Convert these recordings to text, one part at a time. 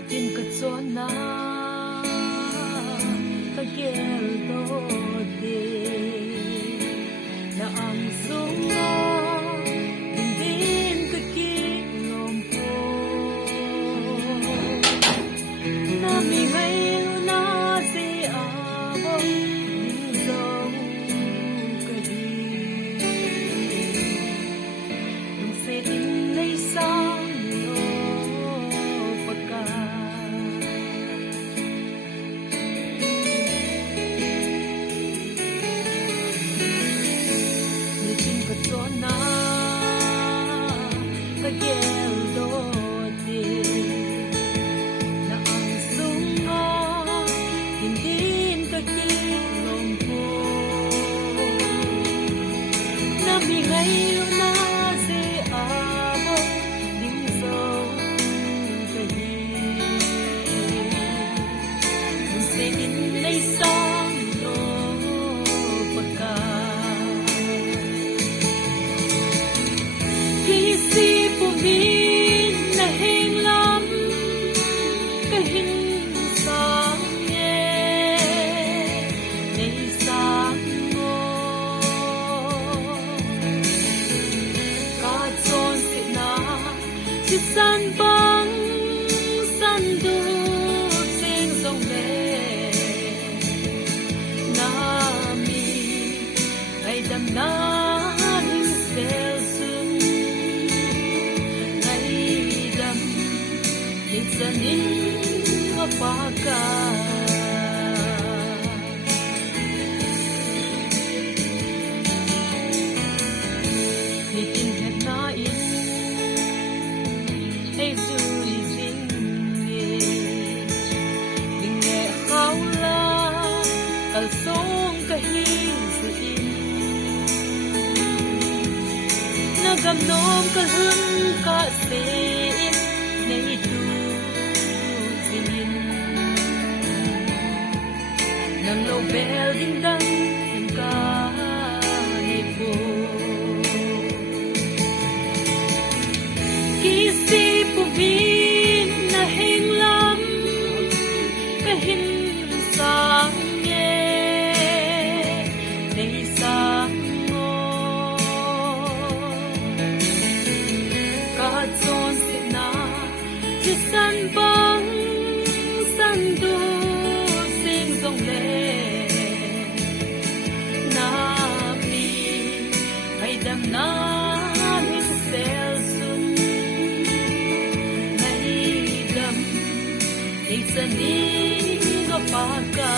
tin ka chona ka gel do de na ang sunga din ka ki lom po na mi ngay na si abo ni do ka di nung se din nay sa na kagel do di na ang sungo hindi kakilong po na bigay na si amo din so kahi kung sinin na isang no pagka Isipumin na hinglam kahinsang na isang mo katson sina si san bang sandu sing song le nami ay damna Sanin kapaka Nitin het na in Ay suri singe Dinge khawla Al song kahin sa in Nagamnom kalhun ka sin Na ito Nang Nobel dingdang ang kahit po Kisipubin na hinglam kahinsang na isang mo Kahadson sina Tisan bang sandu sing song le na his selsun naidam isani gopaka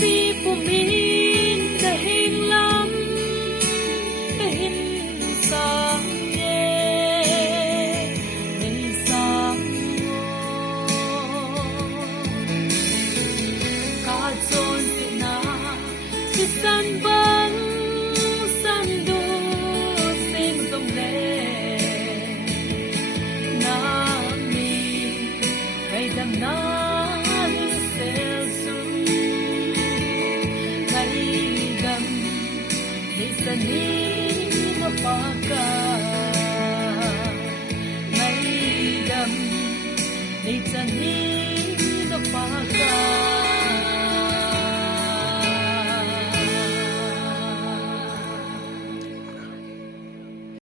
Isipumin na hinglam kahinsang na isang mo Kahadson sina si san bang sandu sing song le nami ay damna Sanin mapaka Naidam Sanin